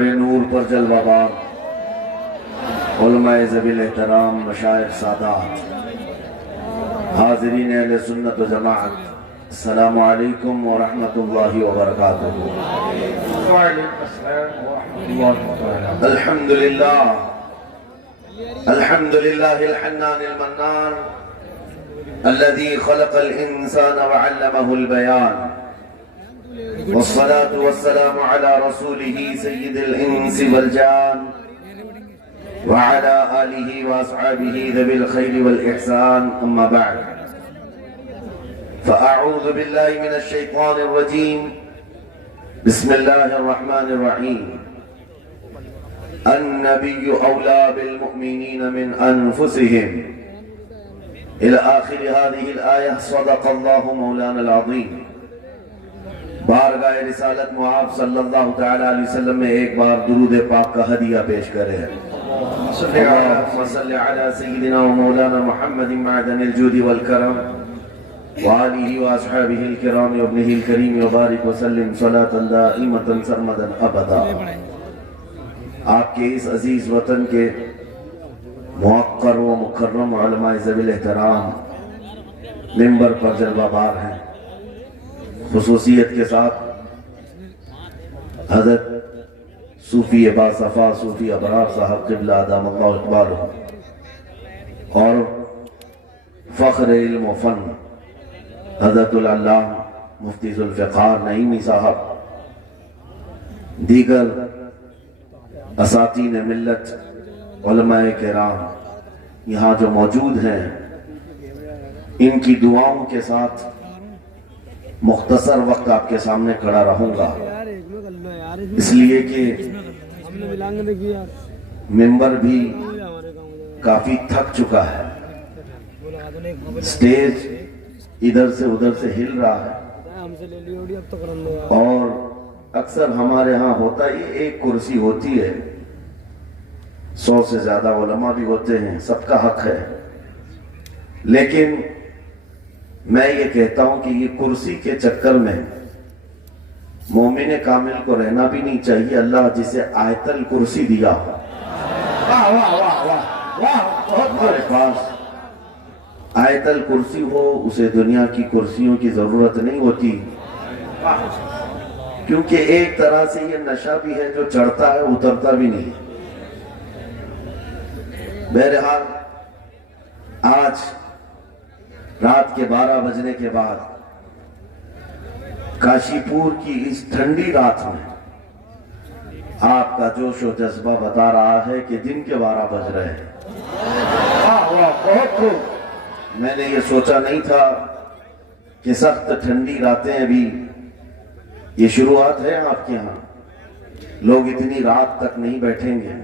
نور پر جلوہ بار علماء ذویل احترام مشائخ سادات حاضرین اہل سنت و جماعت السلام علیکم ورحمۃ اللہ وبرکاتہ الحمدللہ الحنان المنان الذي خلق الانسان وعلمه البيان والصلاة والسلام على رسوله سيد الإنس والجان وعلى آله وأصحابه ذوي الخير والإحسان أما بعد فأعوذ بالله من الشيطان الرجيم بسم الله الرحمن الرحيم النبي أولى بالمؤمنين من أنفسهم إلى آخر هذه الآية صدق الله مولانا العظيم بارگاہ رسالت معاف صلی اللہ تعالی علیہ وسلم میں ایک بار درود پاک کا ہدیہ پیش کرے ہیں اللہم صلی علی سیدنا و مولانا محمد معدن الجود والکرم وآلہ واصحابہ الکرام وابنہ الکریم وبارک وسلم صلاة دائمۃ سرمدا ابدا۔ آپ کے اس عزیز وطن کے موقر و مکرم علماء ذوی احترام منبر پر جلوہ بار ہیں، خصوصیت کے ساتھ حضرت صوفی باصفا صوفی ابرار صاحب قبلہ ادام اللہ اقبالہ اور فخر علم و فن حضرت العلامہ مفتی ذوالفقار نعیمی صاحب، دیگر اساتین ملت علماء کرام یہاں جو موجود ہیں، ان کی دعاؤں کے ساتھ مختصر وقت آپ کے سامنے کھڑا رہوں گا، اس لیے کہ ممبر بھی کافی تھک چکا ہے، سٹیج ادھر سے ادھر سے ہل رہا ہے، اور اکثر ہمارے ہاں ہوتا ہے ایک کرسی ہوتی ہے، 100 سے زیادہ علماء بھی ہوتے ہیں، سب کا حق ہے، لیکن میں یہ کہتا ہوں کہ یہ کرسی کے چکر میں مومن کامل کو رہنا بھی نہیں چاہیے۔ اللہ جسے آیت الکرسی دیا ہو، ہمارے پاس آیت الکرسی ہو، اسے دنیا کی کرسیوں کی ضرورت نہیں ہوتی، کیونکہ ایک طرح سے یہ نشہ بھی ہے جو چڑھتا ہے اترتا بھی نہیں۔ بہرحال آج رات کے 12 بجنے کے بعد کاشی پور کی اس ٹھنڈی رات میں آپ کا جوش و جذبہ بتا رہا ہے کہ دن کے 12 بج رہے ہیں۔ میں نے یہ سوچا نہیں تھا کہ سخت ٹھنڈی راتیں ابھی یہ شروعات ہے آپ کے ہاں، لوگ اتنی رات تک نہیں بیٹھیں گے،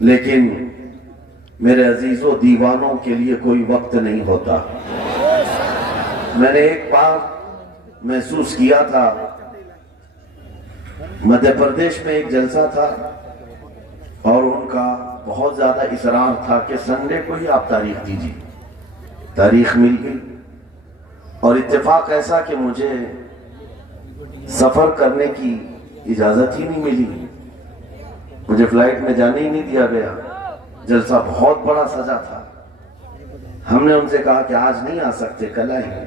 لیکن میرے عزیزوں دیوانوں کے لیے کوئی وقت نہیں ہوتا۔ میں نے ایک بار محسوس کیا تھا، مدھیہ پردیش میں ایک جلسہ تھا اور ان کا بہت زیادہ اصرار تھا کہ سنڈے کو ہی آپ تاریخ دیجیے۔ تاریخ مل گئی اور اتفاق ایسا کہ مجھے سفر کرنے کی اجازت ہی نہیں ملی، مجھے فلائٹ میں جانے ہی نہیں دیا گیا۔ جلسہ بہت بڑا سجا تھا، ہم نے ان سے کہا کہ آج نہیں آ سکتے، کل آئیں گے۔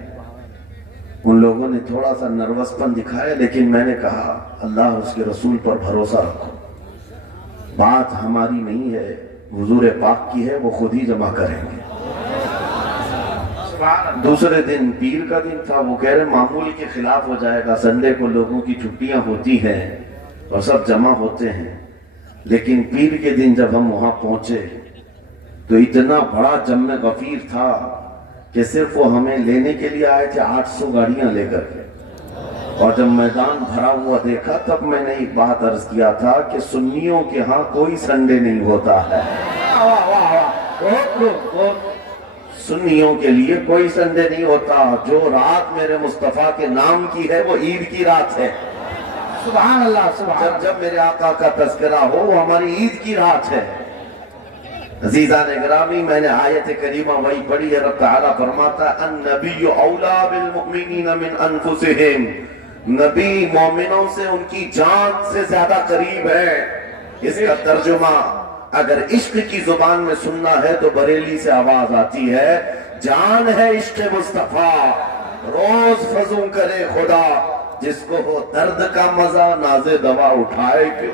ان لوگوں نے تھوڑا سا نروس پن دکھایا، لیکن میں نے کہا اللہ اس کے رسول پر بھروسہ رکھو، بات ہماری نہیں ہے، حضور پاک کی ہے، وہ خود ہی جمع کریں گے۔ دوسرے دن پیر کا دن تھا، وہ کہہ رہے معمول کے خلاف ہو جائے گا، سنڈے کو لوگوں کی چھٹیاں ہوتی ہیں اور سب جمع ہوتے ہیں، لیکن پیر کے دن جب ہم وہاں پہنچے تو اتنا بڑا جمع غفیر تھا کہ صرف وہ ہمیں لینے کے لیے آئے تھے 800 گاڑیاں لے کر کے، اور جب میدان بھرا ہوا دیکھا تب میں نے ایک بات عرض کیا تھا کہ سنیوں کے ہاں کوئی سنڈے نہیں ہوتا ہے، سنیوں کے لیے کوئی سنڈے نہیں ہوتا، جو رات میرے مصطفیٰ کے نام کی ہے وہ عید کی رات ہے۔ سبحان اللہ، جب میرے آقا کا تذکرہ ہو وہ ہماری عید کی رات ہے۔ عزیزان گرامی، میں نے آیت کریمہ وہی پڑھی ہے، رب تعالیٰ فرماتا ہے النبی اولا بالمؤمنین من انفسہم، نبی مومنوں سے ان کی جان سے زیادہ قریب ہے۔ اس کا ترجمہ اگر عشق کی زبان میں سننا ہے تو بریلی سے آواز آتی ہے، جان ہے عشق مصطفیٰ روز فزوں کرے خدا، جس کو ہو درد کا مزہ ناز دوا اٹھائے کیوں۔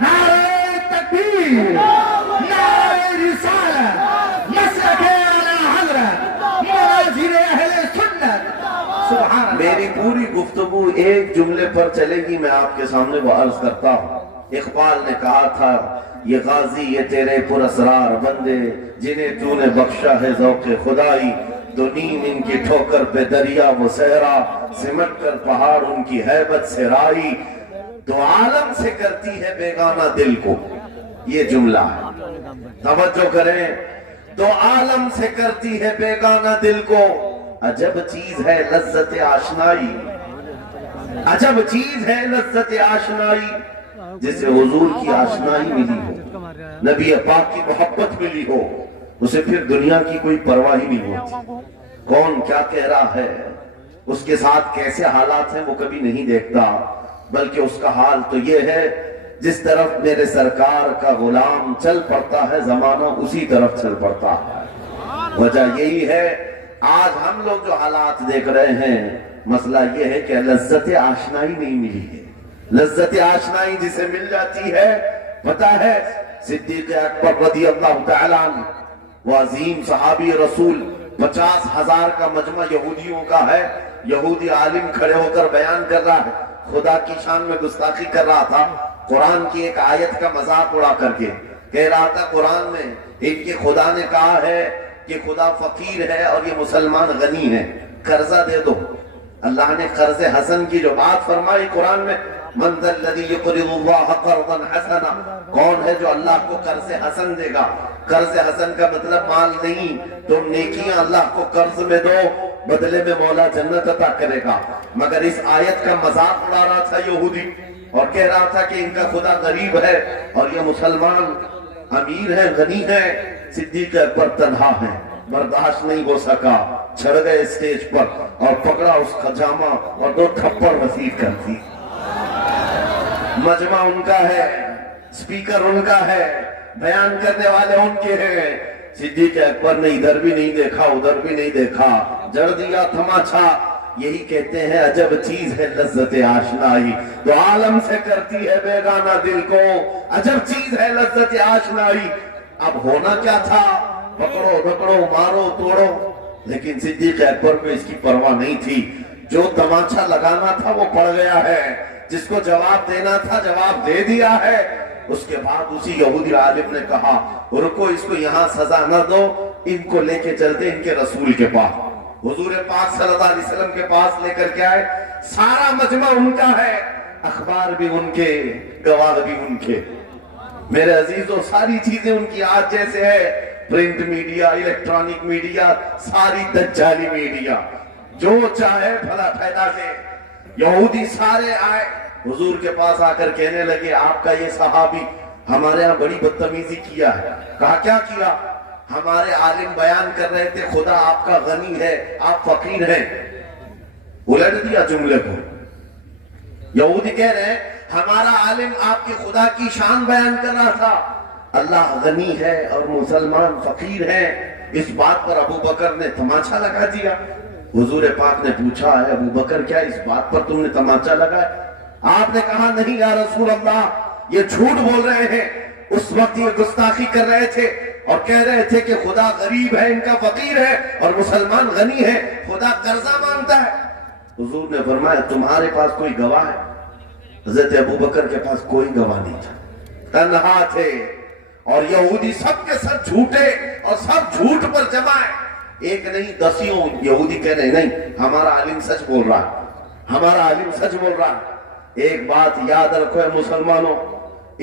نعرہ تکبیر، نعرہ رسالت، مسلک اعلی حضرت، مناظر اہل سنت، سبحان اللہ۔ میری پوری گفتگو ایک جملے پر چلے گی، میں آپ کے سامنے وہ عرض کرتا ہوں۔ اقبال نے کہا تھا، یہ غازی یہ تیرے پر اسرار بندے، جنہیں تو نے بخشا ہے ذوق خدائی، تو نیم ان کی ٹھوکر پہ دریا وہ صحرا، سمٹ کر پہاڑ ان کی ہیبت سے رائی، تو عالم سے کرتی ہے بیگانہ دل کو۔ یہ جملہ ہے، توجہ کریں، تو عالم سے کرتی ہے بیگانہ دل کو، عجب چیز ہے لذت آشنائی، عجب چیز ہے لذت آشنائی، جسے حضور کی آشنائی ملی ہو، نبی پاک کی محبت ملی ہو، اسے پھر دنیا کی کوئی پرواہ ہی نہیں ہوتی۔ کون کیا کہہ رہا ہے، اس کے ساتھ کیسے حالات ہیں وہ کبھی نہیں دیکھتا، بلکہ اس کا حال تو یہ ہے، جس طرف میرے سرکار کا غلام چل پڑتا ہے زمانہ اسی طرف چل پڑتا ہے۔ وجہ یہی ہے، آج ہم لوگ جو حالات دیکھ رہے ہیں، مسئلہ یہ ہے کہ لذت آشنائی نہیں ملی ہے۔ لذت آشنائی جسے مل جاتی ہے، پتہ ہے صدیق اکبر رضی اللہ تعالیٰ عنہ، وہ عظیم صحابی رسول، 50,000 کا مجمع یہودیوں کا ہے، یہودی عالم کھڑے ہو کر بیان کر رہا ہے، خدا کی شان میں گستاخی کر رہا تھا، قرآن کی ایک آیت کا مذاق اڑا کر کے کہہ رہا تھا، قرآن میں ان کے خدا نے کہا ہے کہ خدا فقیر ہے اور یہ مسلمان غنی ہے، قرضہ دے دو۔ اللہ نے قرض حسن کی جو بات فرمائی قرآن میں، من ذا الذی یقرض اللہ قرضا حسنا، کون ہے جو اللہ کو قرض حسن دے گا؟ قرض حسن کا مطلب مال نہیں، تم نیکیاں اللہ کو قرض میں دو، بدلے میں مولا جنت عطا کرے گا۔ مگر اس آیت کا مذاق اڑا رہا تھا یہودی، اور کہہ رہا تھا کہ ان کا خدا غریب ہے اور یہ مسلمان امیر ہے، غنی ہے۔ صدیق اکبر تنہا ہے، برداشت نہیں ہو سکا، چھڑ گئے اسٹیج پر اور پکڑا اس کا جامہ اور 2 تھپڑ وسیع کر دی۔ مجمع ان کا ہے، سپیکر ان کا ہے، بیان کرنے والے ان کے ہیں۔ صدیق اکبر نے ادھر بھی نہیں دیکھا ادھر بھی نہیں دیکھا، جڑ دیا تماچا۔ یہی کہتے ہیں عجب چیز ہے لذت آشنائی، تو عالم سے کرتی ہے بیگانہ دل کو، عجب چیز ہے لذت آشنائی۔ اب ہونا کیا تھا، پکڑو پکڑو مارو توڑو، لیکن صدیق اکبر کو اس کی پرواہ نہیں تھی۔ جو تماچا لگانا تھا وہ پڑ گیا ہے، جس کو جواب دینا تھا جواب دے دیا ہے۔ اس کے بعد اسی یہودی عالم نے کہا، رکو اس کو یہاں سزا نہ دو، ان کو لے کے چلتے ان کے رسول کے پاس۔ حضور پاک صلی اللہ علیہ وسلم کے پاس لے کر کے آئے، سارا مجمع ان کا ہے، اخبار بھی ان کے، گواہ بھی ان کے۔ میرے عزیزوں، ساری چیزیں ان کی آج جیسے ہے، پرنٹ میڈیا، الیکٹرانک میڈیا، ساری دجالی میڈیا، جو چاہے بھلا پھیلا دے۔ یہودی سارے آئے، حضور کے پاس آ کر کہنے لگے، آپ کا یہ صحابی ہمارے ہاں بڑی بدتمیزی کیا ہے۔ کہا کیا کیا؟ ہمارے عالم بیان کر رہے تھے خدا آپ کا غنی ہے، آپ فقیر ہیں۔ الٹ دیا جملے کو۔ یہودی کہہ رہے ہیں ہمارا عالم آپ کے خدا کی شان بیان کر رہا تھا، اللہ غنی ہے اور مسلمان فقیر ہیں۔ اس بات پر ابو بکر نے تماچا لگا دیا۔ حضور پاک نے پوچھا، ہے ابو بکر کیا اس بات پر تم نے تماچا لگایا؟ آپ نے کہا نہیں یا رسول اللہ، یہ جھوٹ بول رہے ہیں، اس وقت یہ گستاخی کر رہے تھے اور کہہ رہے تھے کہ خدا غریب ہے، ان کا فقیر ہے اور مسلمان غنی ہے، خدا قرضہ مانگتا ہے۔ حضور نے فرمایا تمہارے پاس کوئی گواہ ہے؟ حضرت ابو بکر کے پاس کوئی گواہ نہیں تھا، تنہا تھے، اور یہودی سب کے سب جھوٹے اور سب جھوٹ پر جمع ہے، ایک نہیں دسیوں یہودی کہہ رہے نہیں ہمارا عالم سچ بول رہا ہے، ہمارا عالم سچ بول رہا ہے۔ ایک بات یاد رکھو اے مسلمانوں،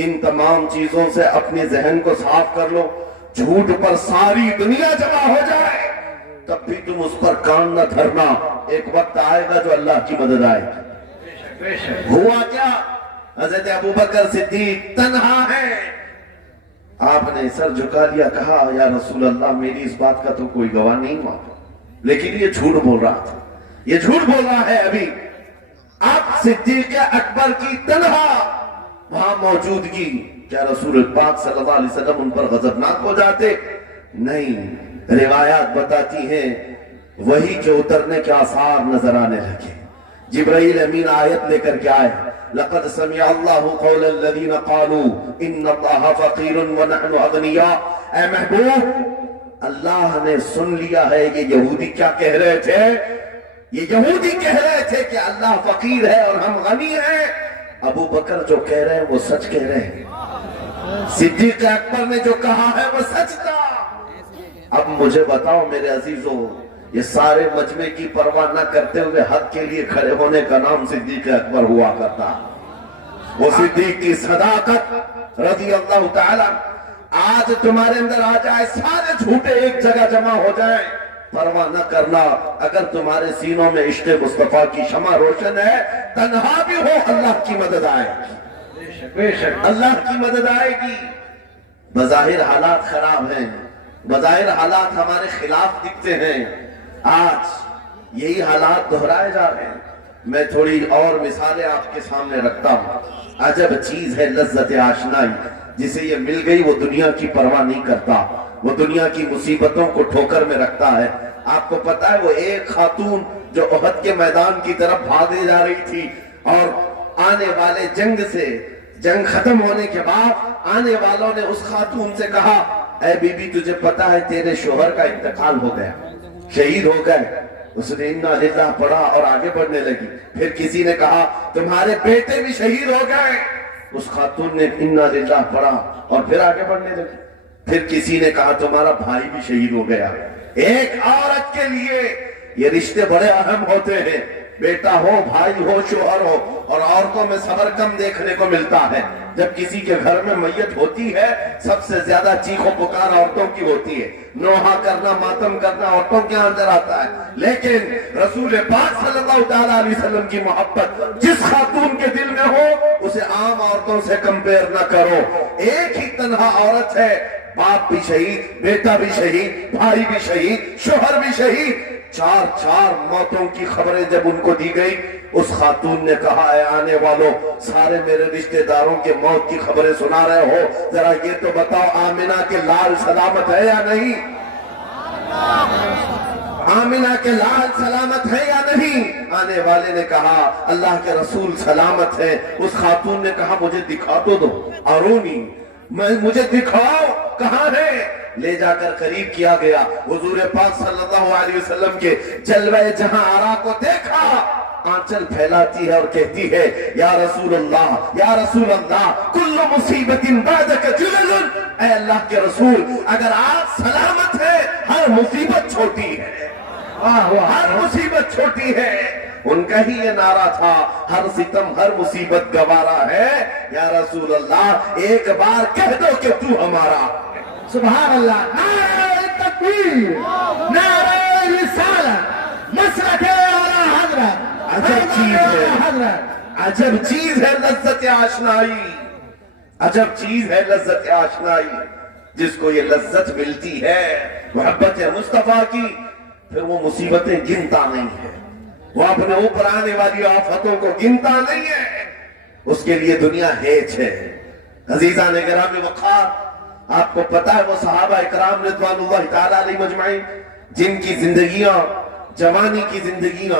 ان تمام چیزوں سے اپنے ذہن کو صاف کر لو، جھوٹ پر ساری دنیا جمع ہو جائے تب بھی تم اس پر کان نہ دھرنا، ایک وقت آئے گا جو اللہ کی مدد آئے گی۔ ہوا کیا؟ حضرت ابوبکر صدیق تنہا ہے، آپ نے سر جھکا لیا، کہا یا رسول اللہ میری اس بات کا تو کوئی گواہ نہیں ہوا، لیکن یہ جھوٹ بول رہا تھا، یہ جھوٹ بول رہا ہے۔ ابھی اب صدیق اکبر کی تنہا وہاں موجودگی، کیا رسول پاک صلی اللہ علیہ وسلم ان پر غضبناک ہو جاتے؟ نہیں، روایات بتاتی ہیں وہی کے اترنے کے آثار نظر آنے لگے۔ جبرائیل امین آیت لے کر کے آئے، لقد سمع اللہ قول الذین قالوا ان اللہ فقیر ونحن اغنیاء۔ اے محبوب، اللہ نے سن لیا ہے یہ یہودی کیا کہہ رہے تھے، یہ یہودی کہہ رہے تھے کہ اللہ فقیر ہے اور ہم غنی ہیں۔ ابو بکر جو کہہ رہے ہیں وہ سچ کہہ رہے ہیں، صدیق اکبر نے جو کہا ہے وہ سچ تھا۔ اب مجھے بتاؤ میرے عزیزوں، یہ سارے مجمع کی پرواہ نہ کرتے ہوئے حق کے لیے کھڑے ہونے کا نام صدیق اکبر ہوا کرتا۔ وہ صدیق کی صداقت رضی اللہ تعالی آج تمہارے اندر آ جائے، سارے جھوٹے ایک جگہ جمع ہو جائیں، پرواہ نہ کرنا۔ اگر تمہارے سینوں میں عشق مصطفیٰ کی شمع روشن ہے، تنہا بھی ہو اللہ کی مدد آئے گی، بے شک اللہ کی مدد آئے گی۔ بظاہر حالات خراب ہیں، بظاہر حالات ہمارے خلاف دکھتے ہیں، آج یہی حالات دہرائے جا رہے ہیں۔ میں تھوڑی اور مثالیں آپ کے سامنے رکھتا ہوں۔ عجب چیز ہے لذت آشنائی، جسے یہ مل گئی وہ دنیا کی پرواہ نہیں کرتا، وہ دنیا کی مصیبتوں کو ٹھوکر میں رکھتا ہے۔ آپ کو پتا ہے وہ ایک خاتون جو احد کے میدان کی طرف بھاگے جا رہی تھی، اور آنے والے جنگ سے، جنگ ختم ہونے کے بعد آنے والوں نے اس خاتون سے کہا، اے بی بی تجھے پتا ہے تیرے شوہر کا انتقال ہو گیا، شہید ہو گئے۔ اس نے انا للہ پڑھا اور آگے بڑھنے لگی۔ پھر کسی نے کہا تمہارے بیٹے بھی شہید ہو گئے، اس خاتون نے انا للہ پڑھا اور پھر آگے بڑھنے لگی۔ پھر کسی نے کہا تمہارا بھائی بھی شہید ہو گیا۔ ایک عورت کے لیے یہ رشتے بڑے اہم ہوتے ہیں، بیٹا ہو، بھائی ہو، شوہر ہو، اور عورتوں میں صبر کم دیکھنے کو ملتا ہے۔ جب کسی کے گھر میں میت ہوتی ہے سب سے زیادہ چیخ و پکار عورتوں کی ہوتی ہے، نوحہ کرنا، ماتم کرنا عورتوں کے اندر آتا ہے۔ لیکن رسول پاک صلی اللہ تعالیٰ علیہ وسلم کی محبت جس خاتون کے دل میں ہو اسے عام عورتوں سے کمپیر نہ کرو۔ ایک ہی تنہا عورت ہے، باپ بھی شہید، بیٹا بھی شہید، بھائی بھی شہید، شوہر بھی شہید، چار موتوں کی خبریں جب ان کو دی گئی، اس خاتون نے کہا اے آنے والوں، سارے میرے رشتہ داروں کے موت کی خبریں سنا رہے ہو، ذرا یہ تو بتاؤ آمنہ کے لال سلامت ہے یا نہیں؟ آمنہ کے لال سلامت ہے یا نہیں؟ آنے والے نے کہا اللہ کے رسول سلامت ہے۔ اس خاتون نے کہا مجھے دکھا تو دو، ارونی، مجھے دکھاؤ کہاں ہے۔ لے جا کر قریب کیا گیا، حضور پاک صلی اللہ علیہ وسلم کے جلوہ جہاں آرا کو دیکھا، آنچل پھیلاتی ہے اور کہتی ہے یا رسول اللہ، یا رسول اللہ، کل مصیبت بعدک جلل۔ اے اللہ کے رسول، اگر آپ سلامت ہے ہر مصیبت چھوٹی ہے، ہر مصیبت چھوٹی ہے۔ ان کا ہی یہ نعرہ تھا، ہر ستم ہر مصیبت گوارا ہے، یا رسول اللہ ایک بار کہہ دو کہ تو ہمارا۔ سبحان اللہ، نعرہ تکبیر، نعرہ رسالت، مسلک اعلیٰ حضرت۔ عجب چیز ہے، عجب چیز ہے لذت آشنائی، عجب چیز ہے لذت آشنائی۔ جس کو یہ لذت ملتی ہے محبت مصطفیٰ کی، پھر وہ مصیبتیں گنتا نہیں ہے، وہ اپنے اوپر آنے والی آفتوں کو گنتا نہیں ہے، اس کے لیے دنیا ہیچ ہے۔ عزیزان گرامی وقار، آپ کو پتا ہے وہ صحابہ اکرام رضوان اللہ تعالیٰ علیہ مجمعین جن کی زندگیاں، جوانی کی زندگیاں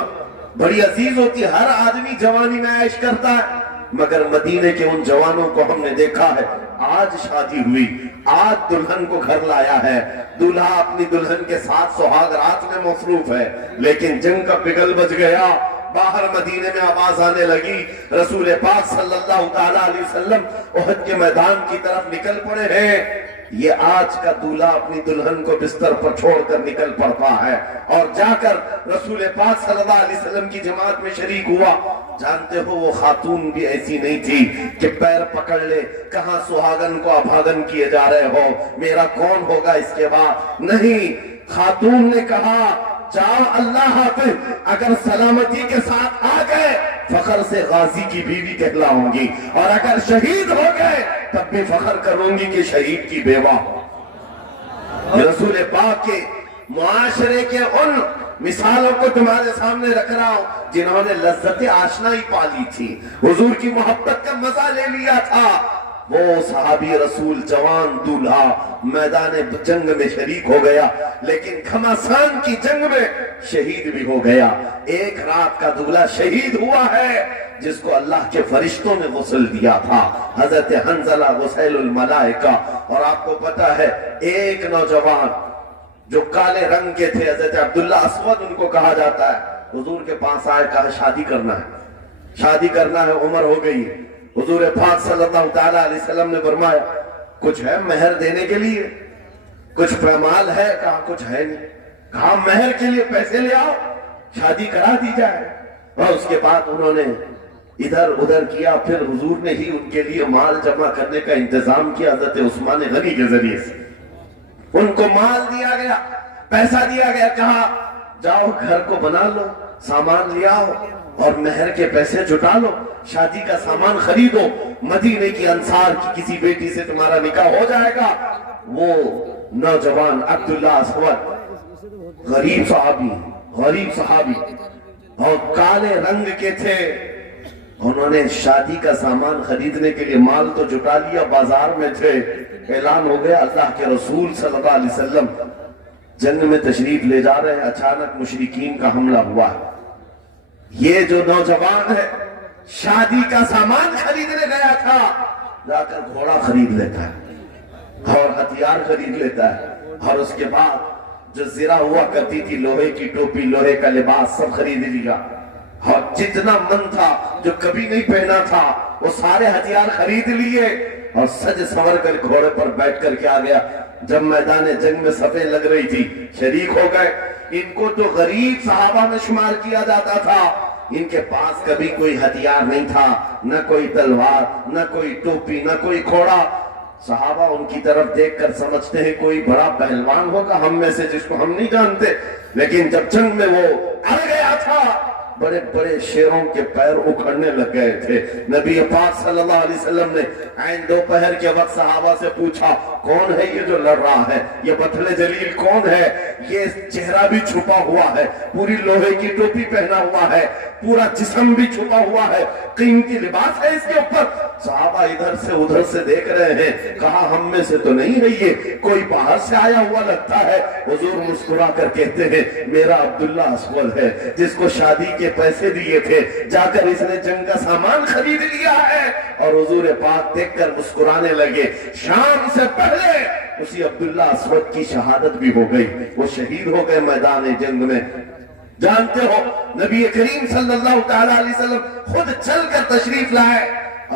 بڑی عزیز ہوتی، ہر آدمی جوانی میں عیش کرتا ہے، مگر مدینے کے ان جوانوں کو ہم نے دیکھا ہے، آج شادی ہوئی، آج دلہن کو گھر لایا ہے، دلہا اپنی دلہن کے ساتھ سہاگ رات میں مصروف ہے، لیکن جنگ کا بگل بج گیا، باہر مدینے میں آواز آنے لگی، رسول پاک صلی اللہ تعالیٰ علیہ وسلم احد کے میدان کی طرف نکل پڑے ہیں۔ یہ آج کا دولہا اپنی دلہن کو بستر پر چھوڑ کر نکل پڑتا ہے اور جا کر رسول پاک صلی اللہ علیہ وسلم کی جماعت میں شریک ہوا۔ جانتے ہو وہ خاتون بھی ایسی نہیں تھی کہ پیر پکڑ لے، کہاں سہاگن کو ابھاگن کیے جا رہے ہو، میرا کون ہوگا اس کے بعد، نہیں، خاتون نے کہا جاؤ اللہ حافظ، اگر سلامتی کے ساتھ آ گئے فخر سے غازی کی بیوی کہلاؤں گی، اور اگر شہید ہو گئے تب بھی فخر کروں گی کہ شہید کی بیوہ۔ رسول پاک کے معاشرے کے ان مثالوں کو تمہارے سامنے رکھ رہا ہوں جنہوں نے لذت آشنائی پالی تھی، حضور کی محبت کا مزہ لے لیا تھا، وہ صحابی رسول جوان دولہا میدان جنگ میں شریک ہو گیا، لیکن گھمسان کی جنگ میں شہید بھی ہو گیا۔ ایک رات کا دولہا شہید ہوا ہے جس کو اللہ کے فرشتوں نے غسل دیا تھا، حضرت حنظلہ غسیل الملائکہ۔ اور آپ کو پتا ہے ایک نوجوان جو کالے رنگ کے تھے، حضرت عبداللہ اسود ان کو کہا جاتا ہے، حضور کے پاس آئے، کہا شادی کرنا ہے، شادی کرنا ہے، عمر ہو گئی ہے۔ حضور پاک صلی اللہ تعالیٰ علیہ وسلم نے فرمایا کچھ ہے مہر دینے کے لیے، کچھ پیمال ہے؟ کہا کچھ ہے نہیں۔ کہا مہر کے لیے پیسے لے آؤ، شادی کرا دی جائے۔ اور اس کے بعد انہوں نے ادھر ادھر کیا، پھر حضور نے ہی ان کے لیے مال جمع کرنے کا انتظام کیا حضرت عثمان غنی کے ذریعے سے۔ ان کو مال دیا گیا، پیسہ دیا گیا، کہا جاؤ گھر کو بنا لو، سامان لے آؤ اور مہر کے پیسے جٹا لو، شادی کا سامان خریدو، مدینے کی انصار کی کسی بیٹی سے تمہارا نکاح ہو جائے گا۔ وہ نوجوان عبداللہ اسود غریب صحابی اور کالے رنگ کے تھے، انہوں نے شادی کا سامان خریدنے کے لیے مال تو جٹا لیا، بازار میں تھے، اعلان ہو گیا اللہ کے رسول صلی اللہ علیہ وسلم جنگ میں تشریف لے جا رہے ہیں، اچانک مشرکین کا حملہ ہوا ہے۔ یہ جو نوجوان ہے شادی کا سامان خریدنے گیا تھا، جا کر گھوڑا خرید لیتا ہے اور ہتھیار خرید لیتا ہے، اور اس کے بعد جو زرہ ہوا کرتی تھی، لوہے کی ٹوپی، لوہے کا لباس سب خرید لیا، اور جتنا من تھا جو کبھی نہیں پہنا تھا وہ سارے ہتھیار خرید لیے، اور سج سنور کر گھوڑے پر بیٹھ کر کے آ گیا۔ جب میدان جنگ میں صفیں لگ رہی تھی شریک ہو گئے۔ ان کو تو غریب صحابہ میں شمار کیا جاتا تھا، ان کے پاس کبھی کوئی ہتھیار نہیں تھا، نہ کوئی تلوار، نہ کوئی ٹوپی، نہ کوئی گھوڑا۔ صحابہ ان کی طرف دیکھ کر سمجھتے ہیں کوئی بڑا پہلوان ہوگا ہم میں سے جس کو ہم نہیں جانتے، لیکن جب جنگ میں وہ اڑ گیا تھا بڑے بڑے شیروں کے پیر اکھڑنے لگ گئے تھے۔ نبی پاک صلی اللہ علیہ وسلم نے عین دوپہر کے وقت صحابہ سے پوچھا کون ہے یہ جو لڑ رہا ہے، یہ بطل جلیل کون ہے؟ یہ چہرہ بھی چھپا ہوا ہے، پوری لوہے کی ٹوپی پہنا ہوا ہے، پورا جسم بھی چھپا ہوا ہے، قیمتی لباس ہے اس کے اوپر۔ صحابہ ادھر سے ادھر سے دیکھ رہے ہیں، کہا ہم میں سے تو نہیں ہے، یہ کوئی باہر سے آیا ہوا لگتا ہے۔ حضور مسکرا کر کہتے ہیں میرا عبداللہ اسود ہے، جس کو شادی کے پیسے دیے تھے، جا کر اس نے جنگ کا سامان خرید لیا ہے۔ اور حضور پاک دیکھ کر مسکرانے لگے۔ شام سے پہلے اسی عبداللہ اسود کی شہادت بھی ہو گئی، وہ شہید ہو گئے میدان جنگ میں۔ جانتے ہو نبی کریم صلی اللہ تعالیٰ علیہ وسلم خود چل کر تشریف لائے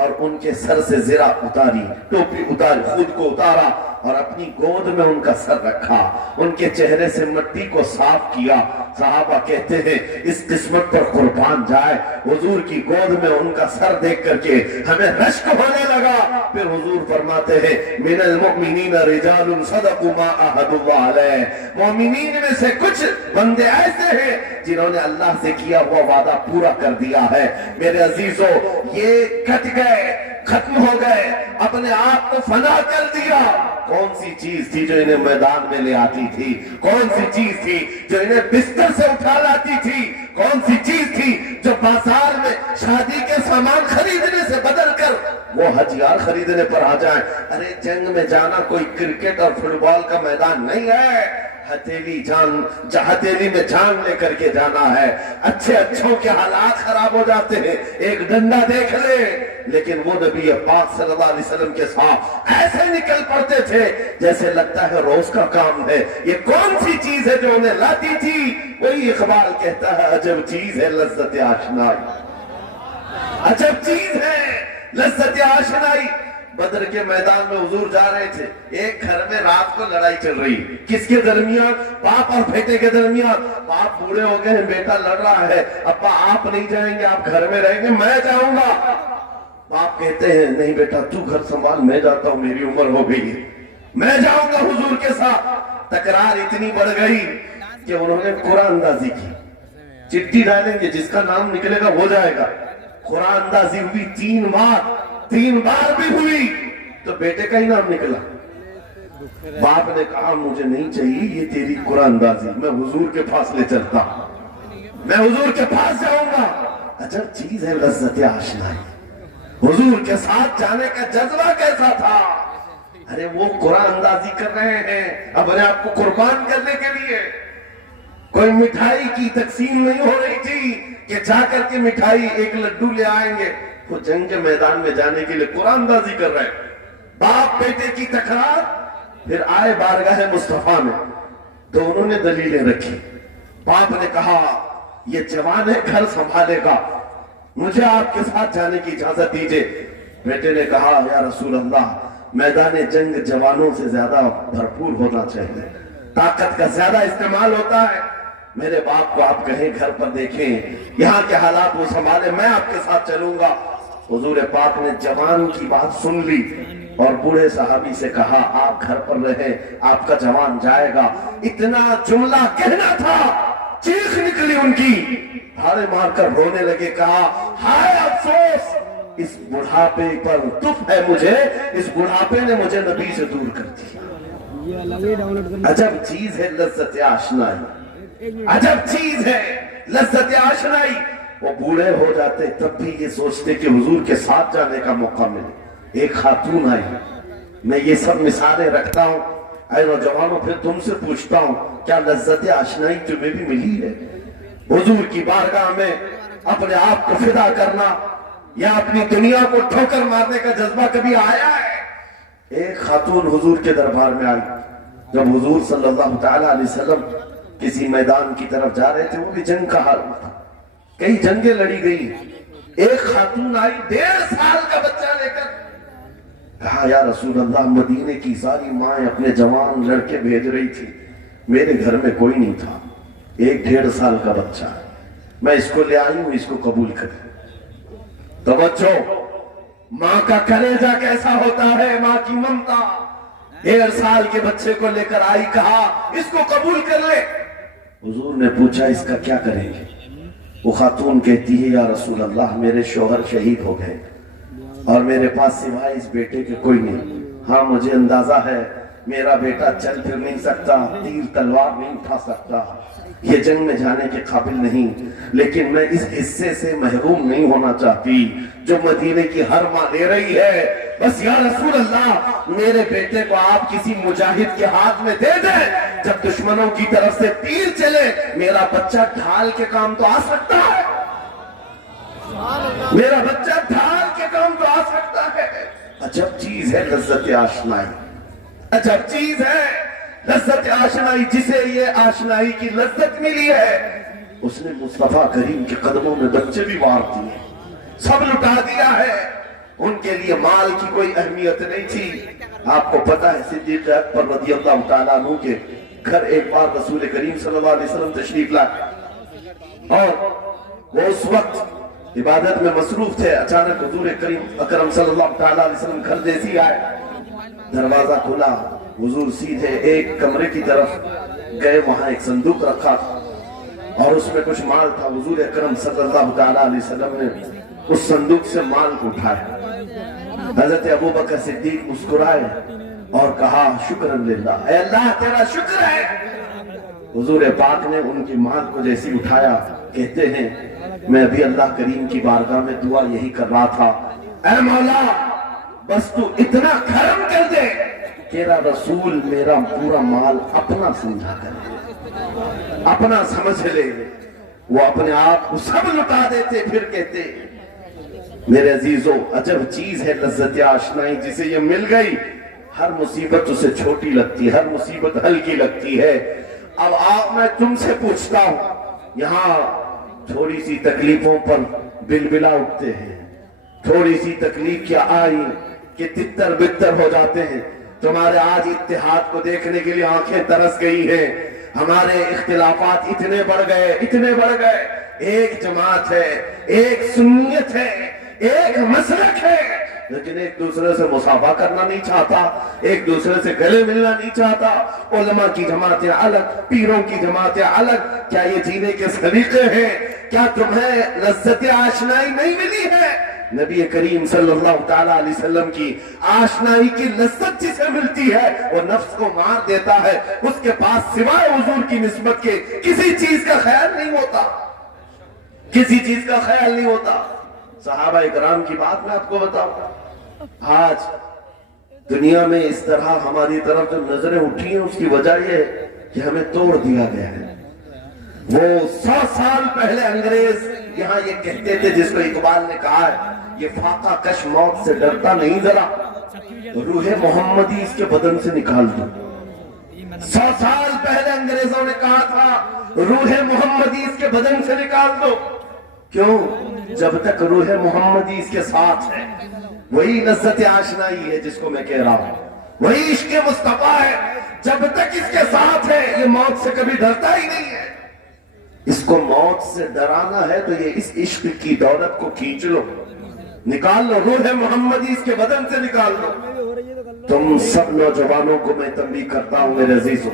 اور ان کے سر سے زرہ اتاری، ٹوپی اتاری، خود کو اتارا اور اپنی گود میں ان کا سر رکھا، ان کے چہرے سے مٹی کو صاف کیا۔ صحابہ کہتے ہیں اس قسمت پر قربان جائے، حضور کی گود میں ان کا سر دیکھ کر کے ہمیں رشک ہونے لگا۔ پھر حضور فرماتے ہیں من المؤمنین رجال صدقوا ما عاهدوا اللہ علیہ، مومنین میں سے کچھ بندے ایسے ہیں جنہوں نے اللہ سے کیا ہوا وعدہ پورا کر دیا ہے۔ میرے عزیزو یہ کٹ گئے، ختم ہو گئے، اپنے آپ کو فنا کر دیا۔ کون سی چیز تھی جو انہیں میدان میں لے آتی تھی؟ کون سی چیز تھی جو انہیں بستر سے اٹھا لاتی تھی؟ کون سی چیز تھی جو بازار میں شادی کے سامان خریدنے سے بدل کر وہ ہتھیار خریدنے پر آ جائیں؟ ارے جنگ میں جانا کوئی کرکٹ اور فٹ بال کا میدان نہیں ہے، ہتھیلی میں جان لے کر کے جانا ہے۔ اچھوں کے حالات خراب ہو جاتے ہیں، ایک ڈنڈا دیکھ لے، لیکن وہ نبی پاک صلی اللہ علیہ وسلم کے ساتھ ایسے نکل پڑتے تھے جیسے لگتا ہے روز کا کام ہے۔ یہ کون سی چیز ہے جو انہیں لاتی تھی؟ وہی اقبال کہتا ہے عجب چیز ہے لذت آشنائی، عجب چیز ہے لذت آشنائی۔ بدر کے میدان میں حضور جا رہے تھے، ایک گھر میں رات کو لڑائی چل رہی، کس کے درمیان؟ باپ اور بیٹے کے درمیان۔ باپ بوڑھے ہو گئے ہیں، بیٹا لڑ رہا ہے، ابا آپ نہیں جائیں گے، آپ گھر میں رہیں گے، میں جاؤں گا۔ باپ کہتے ہیں نہیں بیٹا تو گھر سنبھال، میں جاتا ہوں، میری عمر ہو گئی ہے، میں جاؤں گا حضور کے ساتھ۔ تکرار اتنی بڑھ گئی کہ انہوں نے قرآن اندازی کی، چٹھی ڈالیں گے جس کا نام نکلے گا ہو جائے گا۔ قرآن اندازی ہوئی تین بار بھی ہوئی تو بیٹے کا ہی نام نکلا۔ باپ نے کہا مجھے نہیں چاہیے یہ تیری قرآن اندازی، میں حضور کے پاس لے چلتا۔ میں حضور کے پاس جاؤں گا۔ عجب چیز ہے لذت آشنائی، حضور کے ساتھ جانے کا جذبہ کیسا تھا۔ ارے وہ قرآن اندازی کر رہے ہیں اپنے آپ کو قربان کرنے کے لیے، کوئی مٹھائی کی تقسیم نہیں ہو رہی تھی کہ جا کر کے مٹھائی ایک لڈو لے آئیں گے، وہ جنگ کے میدان میں جانے کے لیے قرآن اندازی کر رہے ہیں۔ باپ بیٹے کی تکرار، پھر آئے بارگاہ مصطفیٰ میں، دونوں نے دلیلیں رکھی۔ باپ نے کہا یہ جوان ہے گھر سنبھالے گا، مجھے آپ کے ساتھ جانے کی اجازت دیجئے۔ بیٹے نے کہا یا رسول اللہ میدان جنگ جوانوں سے زیادہ بھرپور ہونا چاہیے، طاقت کا زیادہ استعمال ہوتا ہے، میرے باپ کو آپ کہیں گھر پر دیکھیں، یہاں کے حالات وہ سنبھالے، میں آپ کے ساتھ چلوں گا۔ حضور پاک نے جوان کی بات سن لی اور بوڑھے صحابی سے کہا آپ گھر پر رہیں، آپ کا جوان جائے گا۔ اتنا جملہ کہنا تھا، چیخ نکلی ان کی، بھاڑے مار کر رونے لگے، کہا ہائے افسوس، اس بڑھاپے پر تف ہے مجھے، اس بڑھاپے نے مجھے نبی سے دور کر دیا۔ عجب چیز ہے لذت آشنائی، عجب چیز ہے لذت آشنائی۔ وہ بوڑھے ہو جاتے تب بھی یہ سوچتے کہ حضور کے ساتھ جانے کا موقع ملے۔ ایک خاتون آئی، میں یہ سب مثالیں رکھتا ہوں، اے نوجوانوں پھر تم سے پوچھتا ہوں کیا لذت آشنائی تمہیں بھی ملی ہے؟ حضور کی بارگاہ میں اپنے آپ کو فدا کرنا یا اپنی دنیا کو ٹھوکر مارنے کا جذبہ کبھی آیا ہے؟ ایک خاتون حضور کے دربار میں آئی، جب حضور صلی اللہ تعالیٰ علیہ وسلم کسی میدان کی طرف جا رہے تھے، وہ بھی جنگ کا حال تھا، کئی جنگیں لڑی گئی، ایک خاتون آئی 1.5 سال کا بچہ لے کر، کہا یا رسول اللہ مدینے کی ساری مائیں اپنے جوان لڑکے بھیج رہی تھی، میرے گھر میں کوئی نہیں تھا، 1.5 سال کا بچہ ہے، میں اس کو لے آئی ہوں، اس کو قبول کریں۔ توجہ، ماں کا کلیجہ کیسا ہوتا ہے، ماں کی ممتا، 1.5 سال کے بچے کو لے کر آئی، کہا اس کو قبول کر لے۔ حضور نے پوچھا اس کا کیا کریں گے؟ وہ خاتون کہتی ہے یا رسول اللہ میرے شوہر شہید ہو گئے اور میرے پاس سوائے اس بیٹے کے کوئی نہیں، ہاں مجھے اندازہ ہے میرا بیٹا چل پھر نہیں سکتا، تیر تلوار نہیں اٹھا سکتا، یہ جنگ میں جانے کے قابل نہیں، لیکن میں اس حصے سے محروم نہیں ہونا چاہتی جو مدینے کی ہر ماں لے رہی ہے، بس یا رسول اللہ میرے بیٹے کو آپ کسی مجاہد کے ہاتھ میں دے دیں، جب دشمنوں کی طرف سے تیر چلے میرا بچہ ڈھال کے کام تو آ سکتا ہے، میرا بچہ ڈھال کے کام تو آ سکتا ہے۔ عجب چیز ہے لذت آشنائی، عجب چیز ہے لذت آشنائی، جسے یہ آشنائی کی لذت ملی ہے اس نے مصطفیٰ کریم کے قدموں میں بچے بھی وار دیے، سب لٹا دیا ہے، ان کے لیے مال کی کوئی اہمیت نہیں تھی۔ آپ کو پتا ہے صدیق اکبر رضی اللہ تعالیٰ عنہ کے گھر ایک بار رسول کریم صلی اللہ علیہ وسلم تشریف لائے اور وہ اس وقت عبادت میں مصروف تھے، اچانک حضور کریم اکرم صلی اللہ تعالیٰ علیہ وسلم گھر جیسی آئے، دروازہ کھلا، حضور سیدھے ایک کمرے کی طرف گئے، وہاں ایک صندوق رکھا تھا اور اس میں کچھ مال تھا، حضور اکرم صلی اللہ تعالیٰ علیہ وسلم نے اس صندوق سے مال کو اٹھایا، حضرت ابوبکر صدیق مسکرائے اور کہا شکر للہ، اے اللہ تیرا شکر ہے۔ حضور پاک نے ان کی مال کو جیسی اٹھایا، کہتے ہیں میں ابھی اللہ کریم کی بارگاہ میں دعا یہی کر رہا تھا، اے مولا بس تو اتنا کرم کر دے تیرا رسول میرا پورا مال اپنا سمجھا کرے، اپنا سمجھ لے، وہ اپنے آپ کو سب لٹا دیتے، پھر کہتے میرے عزیزو عجب چیز ہے لذت آشنائی، جسے یہ مل گئی ہر مصیبت اسے چھوٹی لگتی، ہر مصیبت ہلکی لگتی ہے۔ اب آپ میں تم سے پوچھتا ہوں، یہاں تھوڑی سی تکلیفوں پر بلبلا اٹھتے ہیں، تھوڑی سی تکلیف کیا آئی کہ تتر بتر ہو جاتے ہیں، تمہارے آج اتحاد کو دیکھنے کے لیے آنکھیں ترس گئی ہیں، ہمارے اختلافات اتنے بڑھ گئے، ایک جماعت ہے، ایک سنیت ہے، ایک مسلک ہے، لیکن ایک دوسرے سے مصافحہ کرنا نہیں چاہتا، ایک دوسرے سے گلے ملنا نہیں چاہتا، علماء کی جماعتیں الگ، پیروں کی جماعتیں الگ، کیا یہ جینے کے سلیقے ہیں؟ کیا تمہیں لذت آشنائی نہیں ملی ہے؟ نبی کریم صلی اللہ تعالیٰ علیہ وسلم کی آشنائی کی لذت جسے ملتی ہے وہ نفس کو مار دیتا ہے، اس کے پاس سوائے حضور کی نسبت کے کسی چیز کا خیال نہیں ہوتا۔ کسی چیز کا خیال نہیں ہوتا. صحابہ اکرام کی بات میں آپ کو بتاؤں. آج دنیا میں اس طرح ہماری طرف جو نظریں اٹھی ہیں اس کی وجہ یہ ہے کہ ہمیں توڑ دیا گیا ہے. وہ 100 سال پہلے انگریز یہاں یہ کہتے تھے جس کو اقبال نے کہا ہے یہ فاقہ کش موت سے ڈرتا نہیں ذرا روح محمدی اس کے بدن سے نکال دو. 100 سال پہلے انگریزوں نے کہا تھا روح محمدی اس کے بدن سے نکال دو. کیوں؟ جب تک روح محمدی اس کے ساتھ ہے وہی لذت آشنائی ہے جس کو میں کہہ رہا ہوں, وہی عشق مصطفیٰ ہے. جب تک اس کے ساتھ ہے یہ موت سے کبھی ڈرتا ہی نہیں ہے. اس کو موت سے ڈرانا ہے تو یہ اس عشق کی دولت کو کھینچ لو, نکال لو, روح محمدی اس کے بدن سے نکال لو. تم سب نوجوانوں کو میں تنبیہ کرتا ہوں میرے عزیزوں,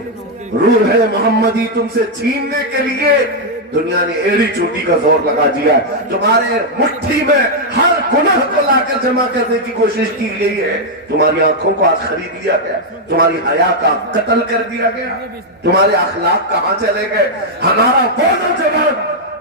روح محمدی تم سے چھیننے کے لیے دنیا نے ایڑی چوٹی کا زور لگا دیا ہے. تمہارے مٹھی میں ہر گناہ کو لا کر جمع کرنے کی کوشش کی گئی ہے. تمہاری آنکھوں کو آج خرید لیا گیا, تمہاری حیا کا قتل کر دیا گیا, تمہارے اخلاق کہاں چلے گئے. ہمارا وہ نوجوان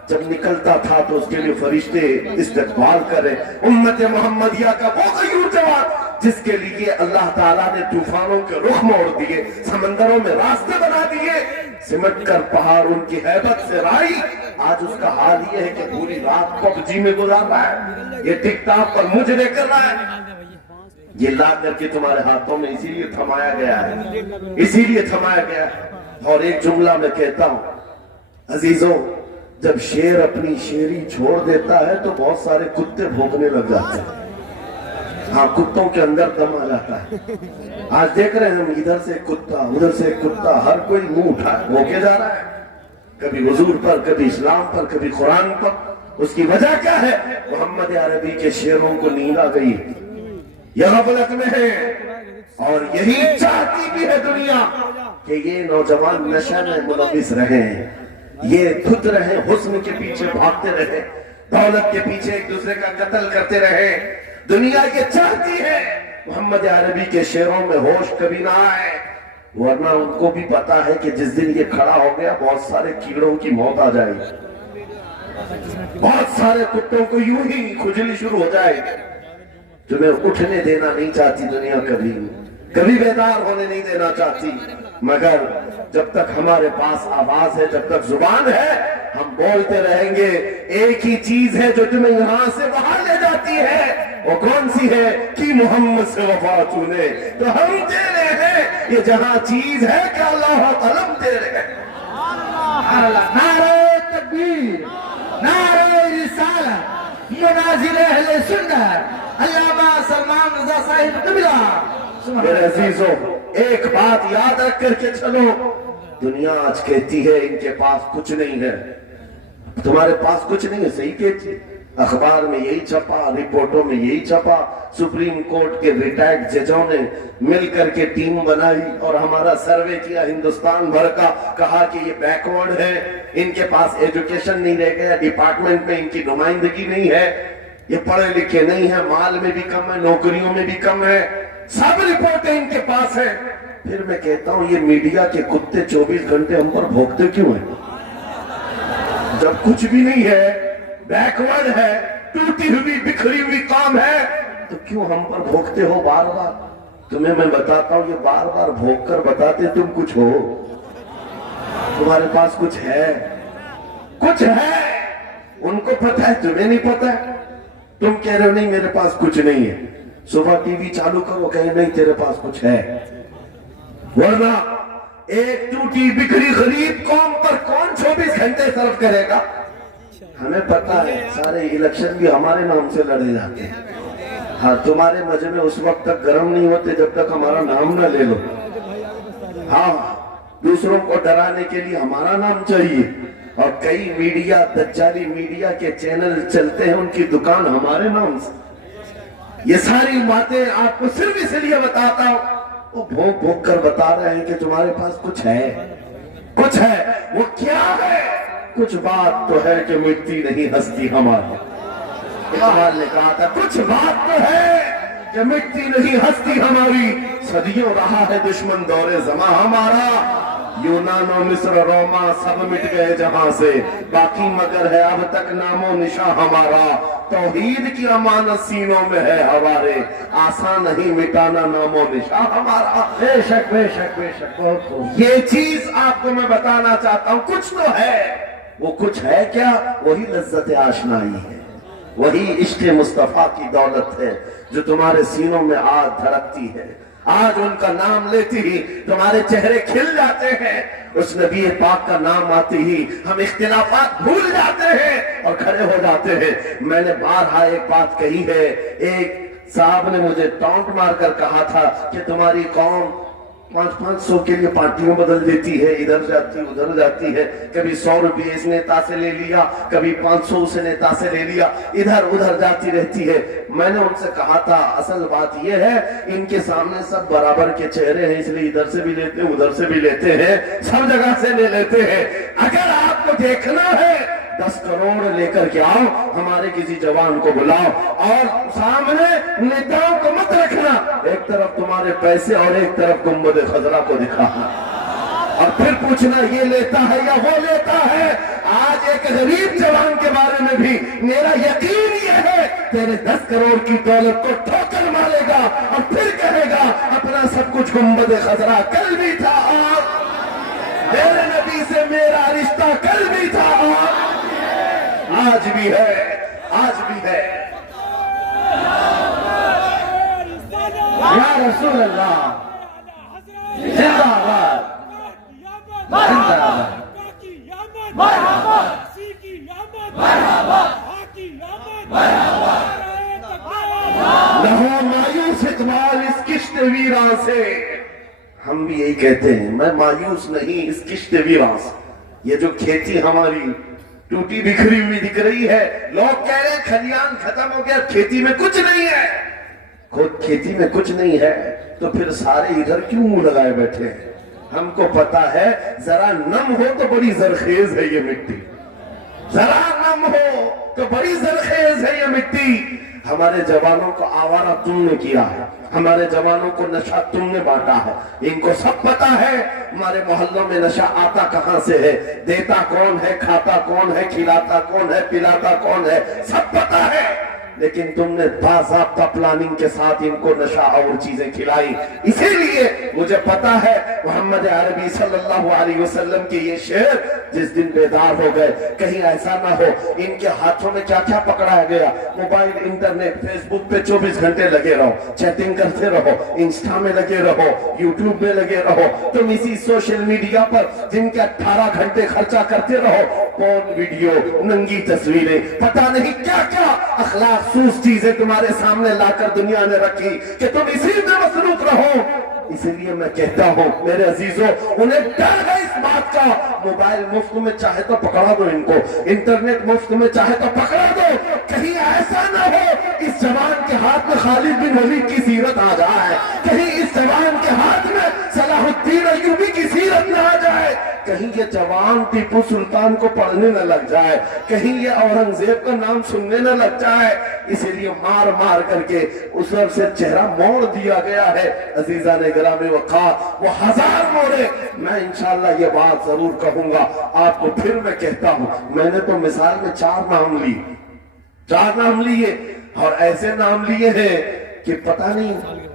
جب نکلتا تھا تو اس کے لیے فرشتے استقبال کرے. امت محمدیہ کا وہ غیور جوان جس کے لیے اللہ تعالیٰ نے طوفانوں کے رخ موڑ دیے, سمندروں میں راستے بنا دیے, سمٹ کر پہاڑ ان کی ہیبت سے رائی. آج اس کا حال یہ ہے کہ پوری رات PUBG میں گزار رہا ہے, یہ ٹک ٹاک پر مجرے کر رہا ہے. یہ لا کر کے تمہارے ہاتھوں میں اسی لیے تھمایا گیا ہے, اسی لیے تھمایا گیا ہے. اور ایک جملہ میں کہتا ہوں عزیزوں, جب شیر اپنی شیری چھوڑ دیتا ہے تو بہت سارے کتے بھونکنے لگ جاتے ہیں. ہاں, کتوں کے اندر دم آ جاتا ہے. آج دیکھ رہے ہیں ہم, ادھر سے کتا ادھر سے کتا, ہر کوئی منہ اٹھا بھونکے جا رہا ہے, کبھی حضور پر, کبھی اسلام پر, کبھی قرآن پر. اس کی وجہ کیا ہے؟ محمد عربی کے شعروں کو نیند آ گئی, یہ غفلت میں ہے. اور یہی چاہتی بھی ہے دنیا کہ یہ نوجوان نشہ میں ملوث رہے, یہ دھت رہے, حسن کے پیچھے بھاگتے رہے, دولت کے پیچھے ایک دوسرے کا قتل کرتے رہے. دنیا یہ چاہتی ہے محمد عربی کے شعروں میں ہوش کبھی نہ آئے, ورنہ ان کو بھی پتا ہے کہ جس دن یہ کھڑا ہو گیا بہت سارے کیڑوں کی موت آ جائے گی, بہت سارے کتوں کو یوں ہی کھجلی شروع ہو جائے گی. تمہیں اٹھنے دینا نہیں چاہتی دنیا, کبھی کبھی بیدار ہونے نہیں دینا چاہتی. مگر جب تک ہمارے پاس آواز ہے, جب تک زبان ہے, ہم بولتے رہیں گے. ایک ہی چیز ہے جو تمہیں یہاں سے وہاں لے جاتی ہے, وہ کون سی ہے؟ کہ محمد سے وفا چونے تو ہم تیرے ہیں. یہ جہاں چیز ہے کہ اللہ قلم تیرے ہیں. نعرہ تکبیر, نعرہ رسالت, مناظر اہل سنت علامہ سلمان رضا صاحب قبلہ. میرے عزیزوں, ایک بات یاد رکھ کر کے چلو, دنیا آج کہتی ہے ان کے پاس کچھ نہیں ہے. تمہارے پاس کچھ نہیں ہے, صحیح کہتی. اخبار میں یہی چھپا, رپورٹوں میں یہی چھپا. سپریم کورٹ کے ریٹائرڈ ججوں نے مل کر کے ٹیم بنائی اور ہمارا سروے کیا ہندوستان بھر کا, کہا کہ یہ بیکورڈ ہے, ان کے پاس ایجوکیشن نہیں رہ گیا, ڈپارٹمنٹ میں ان کی نمائندگی نہیں ہے, یہ پڑھے لکھے نہیں ہیں, مال میں بھی کم ہے, نوکریوں میں بھی کم ہے, سب رپورٹیں ان کے پاس ہیں. پھر میں کہتا ہوں یہ میڈیا کے کتے 24 گھنٹے ہم پر بھونکتے کیوں ہیں؟ جب کچھ بھی نہیں ہے, بیکورڈ ہے, ٹوٹی ہوئی بکھری ہوئی کام ہے, تو کیوں ہم پر بھونکتے ہو بار بار؟ تمہیں میں بتاتا ہوں, یہ بار بار بھونک کر بتاتے تم کچھ ہو, تمہارے پاس کچھ ہے, کچھ ہے. ان کو پتہ ہے, تمہیں نہیں پتہ ہے. تم کہہ رہے ہو نہیں میرے پاس کچھ نہیں ہے, صبح ٹی وی چالو کرو, کہیں نہیں تیرے پاس کچھ ہے. ورنہ ایک ٹوٹی بکھری غریب قوم پر کون 24 گھنٹے صرف کرے گا؟ ہمیں پتا ہے سارے الیکشن بھی ہمارے نام سے لڑے جاتے ہیں. ہاں, تمہارے مجمع اس وقت تک گرم نہیں ہوتے جب تک ہمارا نام نہ لے لو. ہاں, دوسروں کو ڈرانے کے لیے ہمارا نام چاہیے. اور کئی میڈیا, دجالی میڈیا کے چینل چلتے ہیں, ان کی دکان ہمارے نام سے. یہ ساری باتیں آپ کو صرف اس لیے بتاتا ہوں, وہ بھونک بھونک کر بتا رہے ہیں کہ تمہارے پاس کچھ ہے, کچھ ہے. وہ کیا ہے؟ کچھ بات تو ہے کہ مٹتی نہیں ہستی ہماری. اقبال نے کہا تھا کچھ بات تو ہے کہ مٹتی نہیں ہستی ہماری, صدیوں رہا ہے دشمن دور زماں ہمارا. یونان و مصر روما سب مٹ گئے جہاں سے، باقی مگر ہے اب تک نام و نشاں ہمارا، توحید کی امانت سینوں میں ہے ہمارے، آسان نہیں مٹانا نام و نشاں ہمارا۔ بے شک بے شک بے شک، بہت خوب۔ یہ چیز آپ کو میں بتانا چاہتا ہوں، کچھ تو ہے، وہ کچھ ہے کیا؟ وہی لذت آشنائی ہے، وہی عشق مصطفیٰ کی دولت ہے جو تمہارے سینوں میں آج دھڑکتی ہے۔ آج ان کا نام لیتے ہی تمہارے چہرے کھل جاتے ہیں، اس نبی پاک کا نام آتے ہی ہم اختلافات بھول جاتے ہیں اور کھڑے ہو جاتے ہیں۔ میں نے بارہا ایک بات کہی ہے، ایک صاحب نے مجھے ٹونٹ مار کر کہا تھا کہ تمہاری قوم 500 کے لیے پارٹیوں بدل دیتی ہے، ادھر جاتی ادھر جاتی ہے، کبھی 100 روپے اس نیتا سے لے لیا، کبھی 500 اس نیتا سے لے لیا، ادھر ادھر جاتی رہتی ہے۔ میں نے ان سے کہا تھا اصل بات یہ ہے ان کے سامنے سب برابر کے چہرے ہیں، اس لیے ادھر سے بھی لیتے ہیں ادھر سے بھی لیتے ہیں، سب جگہ سے لے لیتے ہیں۔ اگر آپ کو دیکھنا ہے 10 کروڑ لے کر کے آؤ، ہمارے کسی جوان کو بلاؤ اور سامنے نیتاؤں کو مت رکھنا، ایک طرف تمہارے پیسے اور ایک طرف گنبد خضرا کو دکھانا، اور پھر پوچھنا یہ لیتا ہے یا وہ لیتا ہے۔ آج ایک غریب جوان کے بارے میں بھی میرا یقین یہ ہے تیرے 10 کروڑ کی دولت کو ٹھوکر مارے گا اور پھر کہے گا اپنا سب کچھ گنبد خضرا کل بھی تھا اور میرے نبی سے میرا رشتہ کل بھی تھا اور آج بھی ہے، آج بھی ہے۔ یا رسول اللہ زندہ آباد، زندہ آباد۔ لہو مایوس اقبال اس کشت ویراں سے، ہم بھی یہی کہتے ہیں میں مایوس نہیں اس کشت ویراں سے۔ یہ جو کھیتی ہماری ٹوٹی بکھری ہوئی دکھ رہی ہے، لوگ کہہ رہے ہیں کھلیان ختم ہو گیا، کھیتی میں کچھ نہیں ہے، خود کھیتی میں کچھ نہیں ہے تو پھر سارے ادھر کیوں منہ لگائے بیٹھے ہیں؟ ہم کو پتا ہے ذرا نم ہو تو بڑی زرخیز ہے یہ مٹی، ذرا نم ہو تو بڑی زرخیز ہے یہ مٹی۔ ہمارے جوانوں کو آوارہ تم نے کیا ہے، ہمارے جوانوں کو نشہ تم نے بانٹا ہے، ان کو سب پتا ہے ہمارے محلوں میں نشہ آتا کہاں سے ہے، دیتا کون ہے، کھاتا کون ہے، کھلاتا کون ہے، پلاتا کون ہے، سب پتا ہے۔ لیکن تم نے باضابطہ پلاننگ کے ساتھ ان کو نشہ اور چیزیں کھلائی۔ اسی لیے مجھے پتا ہے محمد عربی صلی اللہ علیہ وسلم کے یہ شعر جس دن بیدار ہو گئے، کہیں ایسا نہ ہو ان کے ہاتھوں میں کیا کیا پکڑایا گیا، موبائل، انٹرنیٹ، فیس بک پہ 24 گھنٹے لگے رہو، چیٹنگ کرتے رہو، انسٹا میں لگے رہو، یوٹیوب میں لگے رہو، تم اسی سوشل میڈیا پر جن کے 18 گھنٹے خرچہ کرتے رہو، پورن ویڈیو، ننگی تصویریں، پتہ نہیں کیا کیا اخلاق سوز چیزیں تمہارے سامنے لا کر دنیا نے رکھی کہ تم اسی میں مصروف رہو۔ اسی لیے میں کہتا ہوں میرے عزیزوں، انہیں ڈر ہے اس بات کا، موبائل مفت میں چاہے تو پکڑا دو ان کو، انٹرنیٹ مفت میں چاہے تو پکڑا دو، کہیں ایسا نہ ہو اس جوان کے ہاتھ میں خالد بن ولید کی سیرت آ جائے، کہیں اس جوان کے ہاتھ میں صلاح الدین ایوبی کی سیرت نہ آ جائے، کہیں یہ جوان ٹیپو سلطان کو پڑھنے نہ لگ جائے، کہیں یہ اورنگزیب کا نام سننے نہ لگ جائے۔ اسی لیے مار مار کر کے اس طرف سے چہرہ موڑ دیا گیا ہے۔ عزیزان گرامی وقار وہ 1000 موڑے، میں انشاءاللہ یہ بات ضرور کہوں گا آپ کو، پھر میں کہتا ہوں میں نے تو مثال میں 4 نام لیے اور ایسے نام لیے ہیں کہ پتہ نہیں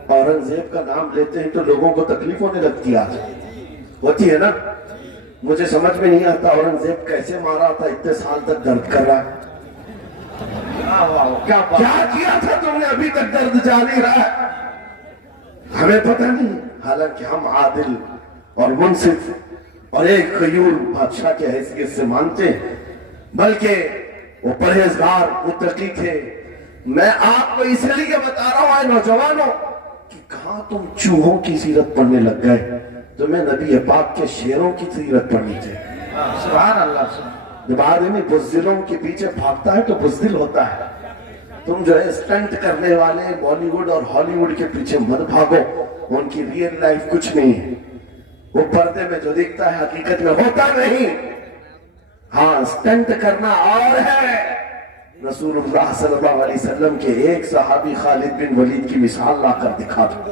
اورنگزیب کا نام لیتے ہیں تو لوگوں کو تکلیف ہونے لگتی ہے، آج ہوتی ہے نا۔ مجھے سمجھ میں نہیں آتا اورنگزیب کیسے مارا تھا، اتنے سال تک درد کر رہا ہے، کیا کیا تھا تم نے ابھی تک درد جاری رہا ہے، ہمیں پتہ نہیں۔ حالانکہ ہم عادل اور منصف اور ایک غیور بادشاہ کے حیثیت سے مانتے ہیں، بلکہ وہ پرہیزگار متقی تھے۔ میں آپ کو اس لیے بتا رہا ہوں اے نوجوانوں کہ کہاں تم چوہوں کی سیرت پڑھنے لگ گئے، تمہیں نبی پاک کے شیروں کی سیرت پڑھنی چاہیے۔ سبحان اللہ۔ جب آدمی بزدلوں کے پیچھے بھاگتا ہے تو بزدل ہوتا ہے۔ تم جو ہے اسٹنٹ کرنے والے بالی ووڈ اور ہالی ووڈ کے پیچھے مت بھاگو، ان کی ریئل لائف کچھ نہیں ہے، وہ پردے میں جو دکھتا ہے حقیقت میں ہوتا نہیں۔ ہاں اسٹنٹ کرنا اور ہے۔ رسول اللہ صلی اللہ علیہ وسلم کے ایک صحابی خالد بن ولید کی مثال لا کر دکھا دو،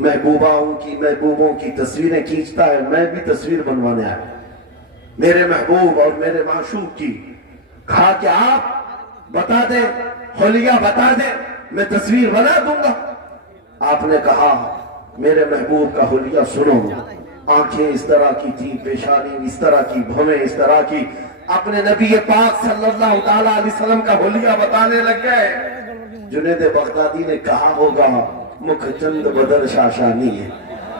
محبوبوں کی تصویریں کھینچتا ہے، میں بھی تصویر بنوانے آیا میرے محبوب اور میرے معشوق کی۔ کہا کہ آپ بتا دیں، حلیہ بتا دیں، میں تصویر بنا دوں گا۔ آپ نے کہا میرے محبوب کا حلیہ سنو، آنکھیں اس طرح کی تھی، پیشانی اس طرح کی، بھویں اس طرح کی۔ اپنے نبی پاک صلی اللہ تعالیٰ علیہ وسلم کا حلیہ بتانے لگ گئے۔ جنید بغدادی نے کہا ہوگا مکھ چند بدر شاشانی ہے،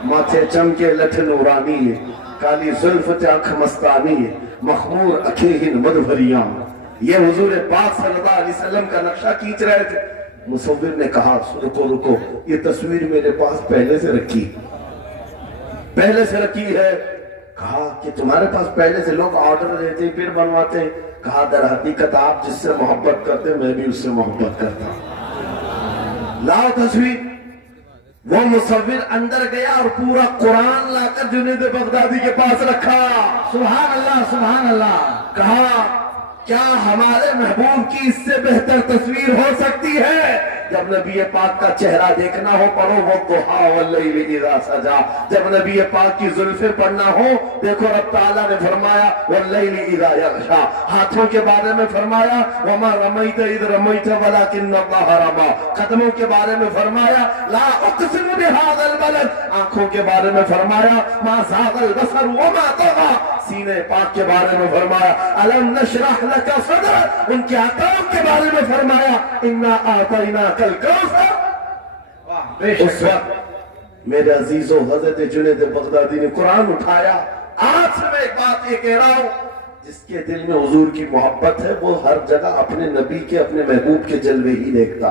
ماتھے چمکے لٹھ نورانی ہے، کالی زلف آنکھ مستانی ہے، مخمور اکھیں مدبھریاں۔ یہ حضور پاک صلی اللہ علیہ وسلم کا نقشہ کھینچ رہے تھے۔ مصور نے کہا رکو، یہ تصویر میرے پاس پہلے سے رکھی ہے۔ کہا کہ تمہارے پاس پہلے سے لوگ آرڈر دیتے ہیں پھر بنواتے ہیں؟ کہا در حقیقت آپ جس سے محبت کرتے میں بھی اس سے محبت کرتا ہوں، لاؤ تصویر۔ وہ مصور اندر گیا اور پورا قرآن لا کر جنید بغدادی کے پاس رکھا۔ سبحان اللہ، سبحان اللہ۔ کہا کیا ہمارے محبوب کی اس سے بہتر تصویر ہو سکتی ہے؟ جب نبی پاک کا چہرہ دیکھنا ہو پڑھو والضحیٰ واللیل اذا سجا۔ جب نبی پاک کی زلفیں پڑھنا ہو دیکھو رب تعالیٰ نے فرمایا واللیل اذا یغشا۔ ہاتھوں کے بارے میں فرمایا وما رمیت اذ رمیت ولکن اللہ رمی۔ قدموں کے بارے میں فرمایا لا اقسم بہذا البلد۔ آنکھوں کے بارے میں فرمایا ما زاغ البصر وما طغى۔ سینے پاک کے بارے میں فرمایا الم نشرح لک صدرک۔ ان کے عطاؤں کے بارے میں فرمایا انا اعطیناک الکوثر۔ اس وقت میرے عزیزو حضرت جنید بغدادی نے قرآن اٹھایا۔ آج سے میں ایک بات یہ کہہ رہا ہوں، جس کے دل میں حضور کی محبت ہے وہ ہر جگہ اپنے نبی کے، اپنے محبوب کے جلوے ہی دیکھتا۔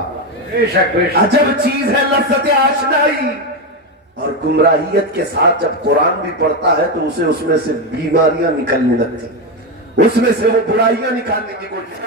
بے شک بے شک۔ عجب چیز ہے لذت آشنائی۔ اور گمراہیت کے ساتھ جب قرآن بھی پڑھتا ہے تو اسے اس میں سے بیماریاں نکلنے لگتی، اس میں سے وہ برائیاں نکالنے کی کوشش